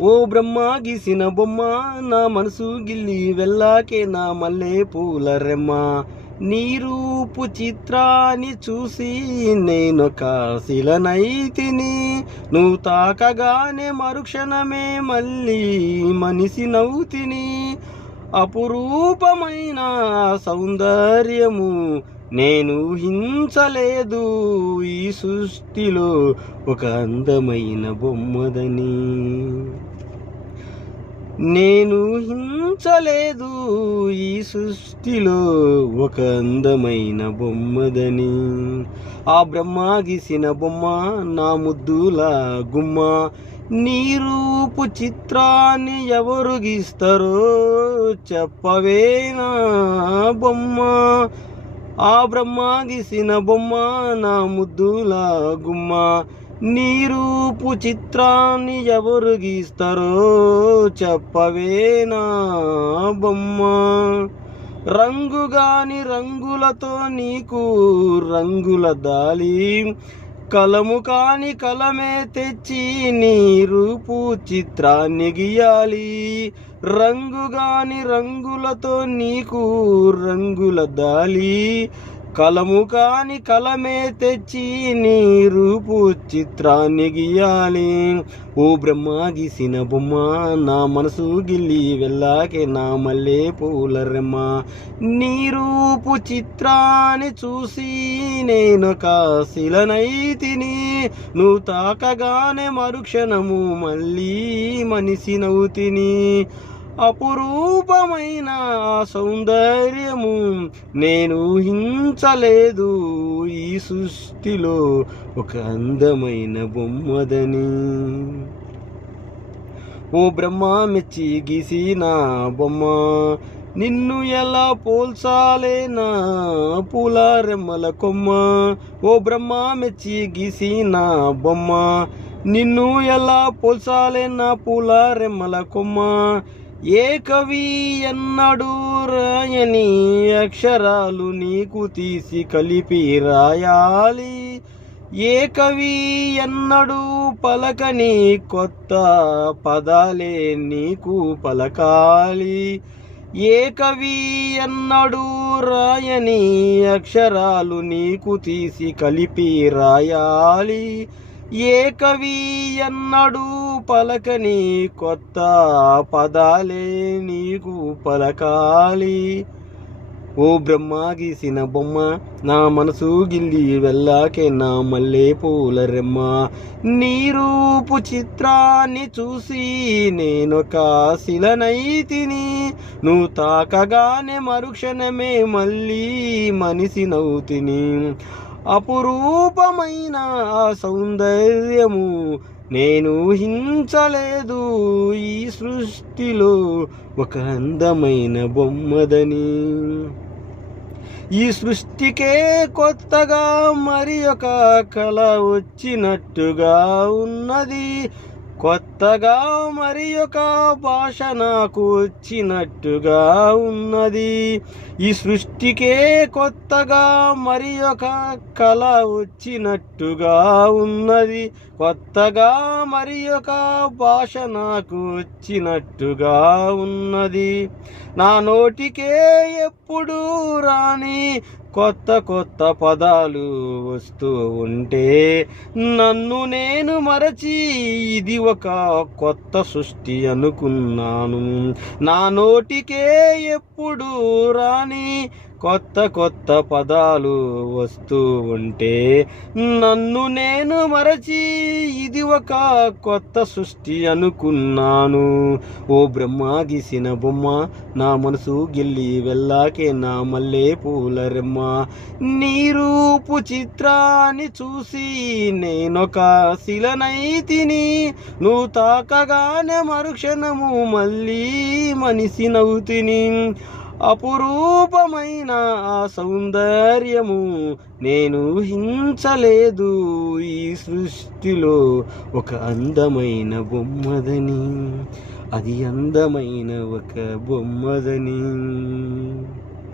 ఓ బ్రహ్మ గీసిన బొమ్మ, నా మనసు గిల్లి వెళ్ళాకే నా మల్లె పూల రెమ్మ. నీ రూపు చిత్రాన్ని చూసి నేనొక శిలనైతిని. నువ్వు తాకగానే మరుక్షణమే మళ్ళీ మనిషి నవ్వుతిని. అపురూపమైన సౌందర్యము నేను ఊహించలేదు, ఈ సృష్టిలో ఒక అందమైన బొమ్మదని. నేను ఊహించలేదు, ఈ సృష్టిలో ఒక అందమైన బొమ్మదని. ఆ బ్రహ్మ గీసిన బొమ్మ, నా ముద్దుల గుమ్మ. నీ రూపు చిత్రాన్ని ఎవరు గీస్తారో చెప్పవేనా బొమ్మ. ఆ బ్రహ్మ గీసిన బొమ్మ, నా ముద్దుల గుమ్మ. నీ రూపు చిత్రాన్ని ఎవరు గీస్తారో చెప్పవేనా బొమ్మ. రంగుగాని రంగులతో నీకు రంగుల దాలి, కలము కాని కలమే తెచ్చి నీ రూపు చిత్రాన్ని గీయాలి. రంగుగాని రంగులతో నీకు రంగుల దాలి, కలము కాని కలమే తెచ్చి నీ రూపు చిత్రాన్ని గీయాలి. ఓ బ్రహ్మ గీసిన బొమ్మ, నా మనసు గిల్లి వెళ్ళాకే నా మల్లె పూల రెమ్మ. నీ రూపు చిత్రాన్ని చూసి నేనొక శిలనైతిని. నువ్వు తాకగానే మరుక్షణము మళ్ళీ మనిషి నవ్వుతిని. అపురూపమైన సౌందర్యము నేను ఊహించలేదు, ఈ సృష్టిలో ఒక అందమైన బొమ్మదని. ఓ బ్రహ్మ మెచ్చి గీసిన బొమ్మ, నిన్ను ఎలా పోల్చాలే నా పూల రెమ్మల కొమ్మ. ఓ బ్రహ్మ మెచ్చి గీసిన బొమ్మ, నిన్ను ఎలా పోల్చాలే నా పూల రెమ్మల కొమ్మ. ఏ కవి ఎన్నడూ రాయని అక్షరాలు నీకు తీసి కలిపి రాయాలి. ఏ కవి ఎన్నడూ పలకని కొత్త పదాలే నీకు పలకాలి. ఏ కవి ఎన్నడూ రాయని అక్షరాలు నీకు తీసి కలిపి రాయాలి. ఏ కవి ఎన్నడూ పలకని కొత్త పదాలే నీకు పలకాలి. ఓ బ్రహ్మ గీసిన బొమ్మ, నా మనసు గిల్లి వెళ్ళాకే నా మల్లె పూల రెమ్మ. నీ రూపు చిత్రాన్ని చూసి నేనొక శిలనైతిని. నువ్వు తాకగానే మరుక్షణమే మళ్ళీ మనిషి నవ్వుతిని. అపురూపమైన సౌందర్యము నేను ఊహించలేదు, ఈ సృష్టిలో ఒక అందమైన బొమ్మదని. ఈ సృష్టికే కొత్తగా మరి ఒక కళ వచ్చినట్టుగా ఉన్నది. కొత్తగా మరి ఒక భాష నాకు వచ్చినట్టుగా ఉన్నది. ఈ సృష్టికే కొత్తగా మరి ఒక కళ వచ్చినట్టుగా ఉన్నది. కొత్తగా మరి ఒక భాష నాకు వచ్చినట్టుగా ఉన్నది. నా నోటికే ఎప్పుడు రాని కొత్త కొత్త పదాలు వస్తూ ఉంటే నన్ను నేను మరచి ఇది ఒక కొత్త సృష్టి అనుకున్నాను. నా నోటికే ఎప్పుడు రాని కొత్త కొత్త పదాలు వస్తూ ఉంటే నన్ను నేను మరచి ఇది ఒక కొత్త సృష్టి అనుకున్నాను. ఓ బ్రహ్మ గీసిన బొమ్మ, నా మనసు గిల్లి వెళ్ళాకే నా మల్లె పూల రెమ్మ. నీ రూపు చిత్రాన్ని చూసి నేనొక శిలనైతిని. నువ్వు తాకగానే మరుక్షణము మళ్ళీ మనిషి నవ్వుతిని. అపురూపమైన సౌందర్యము నేను ఊహించలేదు, ఈ సృష్టిలో ఒక అందమైన బొమ్మదని. అది అందమైన ఒక బొమ్మదని.